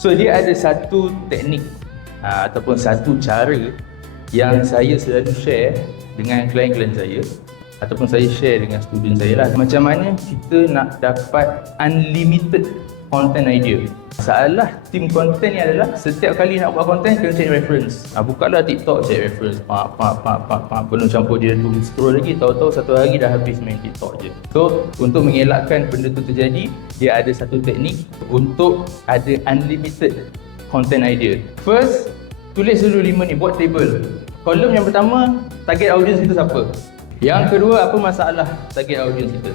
So dia ada satu teknik ataupun satu cara yang saya selalu share dengan klien-klien saya ataupun saya share dengan student saya lah. Macam mana kita nak dapat unlimited content idea. Masalah tim content ni adalah setiap kali nak buat content kena cari reference. Bukalah TikTok cari reference. Penuh campur dia tu scroll lagi, tahu-tahu satu hari dah habis main TikTok je. So untuk mengelakkan benda tu terjadi, dia ada satu teknik untuk ada unlimited content idea. First, tulis dulu 5 ni, buat table. Kolom yang pertama, target audience kita siapa? Yang kedua, apa masalah target audience kita?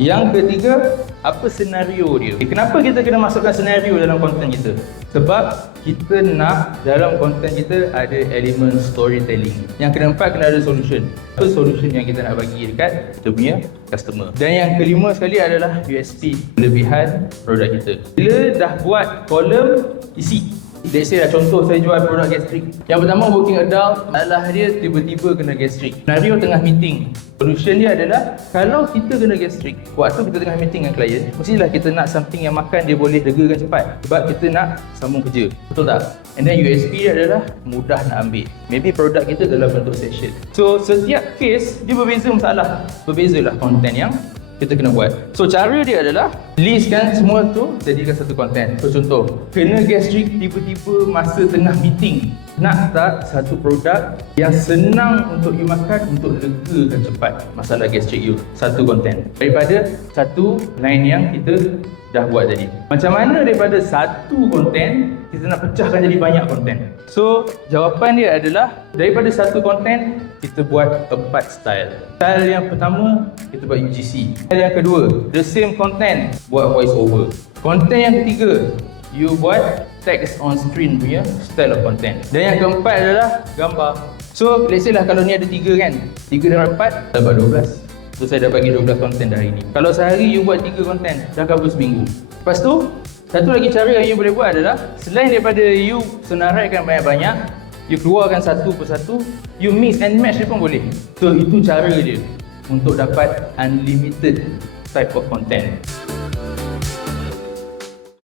Yang ketiga, apa senario dia? Kenapa kita kena masukkan senario dalam konten kita? Sebab kita nak dalam konten kita ada elemen storytelling. Yang keempat, kena ada solution. Apa solution yang kita nak bagi dekat kita punya customer? Dan yang kelima sekali adalah USP, kelebihan produk kita. Bila dah buat kolom, isi. Let's say lah, contoh saya jual produk gastrik. Yang pertama, working adult, masalah dia tiba-tiba kena gastrik. Senario tengah meeting. Solution dia adalah, kalau kita kena gastrik, waktu kita tengah meeting dengan klien, mestilah kita nak something yang makan dia boleh legakan cepat. Sebab kita nak sambung kerja. Betul tak? And then USP dia adalah mudah nak ambil. Maybe produk kita dalam bentuk session. So setiap case, dia berbeza masalah. Berbezalah konten yang kita kena buat. So cara dia adalah listkan semua tu, jadikan satu konten. So contoh, kena gastrik tiba-tiba masa tengah meeting. Nak tak satu produk yang senang untuk you makan untuk legakan cepat masalah gastrik you. Satu konten. Daripada satu line yang kita dah buat tadi. Macam mana daripada satu konten kita nak pecahkan jadi banyak konten? So jawapan dia adalah daripada satu konten kita buat 4 style. Style yang pertama kita buat UGC. Style yang kedua, the same content, buat voice over. Konten yang ketiga, you buat text on screen punya style of content. Dan yang keempat adalah gambar. So let's say lah kalau ni ada 3 kan, 3 dan 4 dapat 12. So saya dah bagi 12 konten dah hari ni. Kalau sehari you buat 3 konten, dah cover seminggu. Lepas tu, satu lagi cara yang you boleh buat adalah selain daripada you senaraikan banyak-banyak, you keluarkan satu persatu, you mix and match dia pun boleh. So itu cara dia untuk dapat unlimited type of content.